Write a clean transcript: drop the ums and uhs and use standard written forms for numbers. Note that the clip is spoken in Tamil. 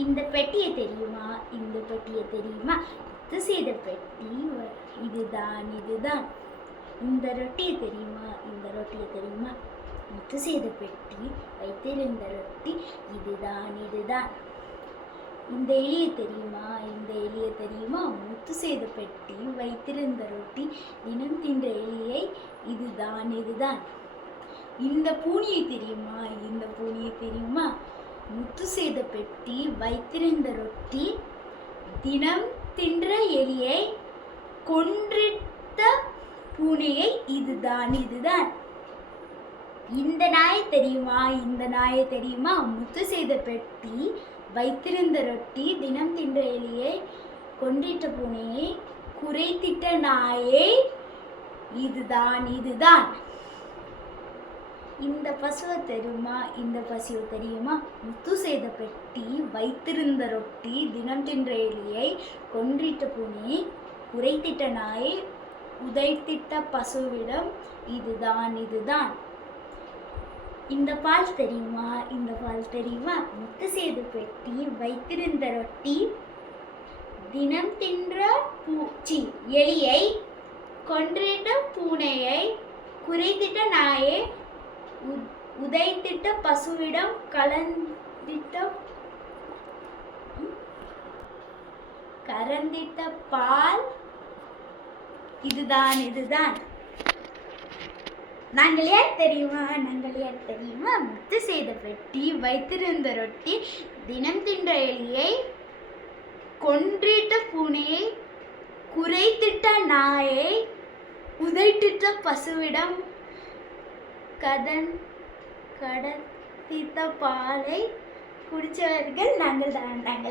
இந்த பெட்டியை தெரியுமா? இந்த பெட்டியை தெரியுமா? முத்து செய்த பெட்டி இதுதான் இதுதான். இந்த ரொட்டியை தெரியுமா? இந்த ரொட்டியை தெரியுமா? முத்து செய்த பெட்டி வைத்திருந்த ரொட்டி இதுதான் இதுதான். இந்த எலியை தெரியுமா? இந்த எலியை தெரியுமா? முத்து செய்த பெட்டி வைத்திருந்த ரொட்டி தினம் தின்ற எலியை இதுதான் இதுதான். இந்த பூனியை தெரியுமா? இந்த பூனியை தெரியுமா? முத்து செய்த பெட்டி வைத்திருந்த ரொட்டி தினம் தின்ற எலியை கொன்றிட்ட பூனையை இதுதான் இதுதான். இந்த நாயை தெரியுமா? இந்த நாயை தெரியுமா? முத்து செய்த பெட்டி வைத்திருந்த ரொட்டி தினம் தின்ற எலியை கொன்றிட்ட பூனையை குறைத்திட்ட நாயை இதுதான் இதுதான். இந்த பசுவை தெரியுமா? இந்த பசுவை தெரியுமா? முத்து செய்த பெட்டி வைத்திருந்த ரொட்டி தினம் தின்ற எலியை கொன்றிட்ட பூனையை குறைத்திட்ட நாயை உதைத்திட்ட பசுவிடம் இதுதான் இதுதான். இந்த பால் தெரியுமா? இந்த பால் தெரியுமா? முத்து செய்த பெட்டி வைத்திருந்த ரொட்டி தினம் தின்ற எலியை கொன்றிட்ட பூனையை குறைத்திட்ட நாயை உதைத்திட்ட பசுவிடம் கறந்திட்ட பால் இதுதான் இதுதான். நாங்கள் யார் தெரியுமா? நாங்கள் யார் தெரியுமா? முத்து செய்த பெட்டி வைத்திருந்த ரொட்டி தினம் தின்ற எலியை கொன்றிட்ட பூனையை குறைத்திட்ட நாயை உதைத்திட்ட பசுவிடம் கடத்தித்த பாலை குடித்தவர்கள் நாங்கள் தான். நாங்கள்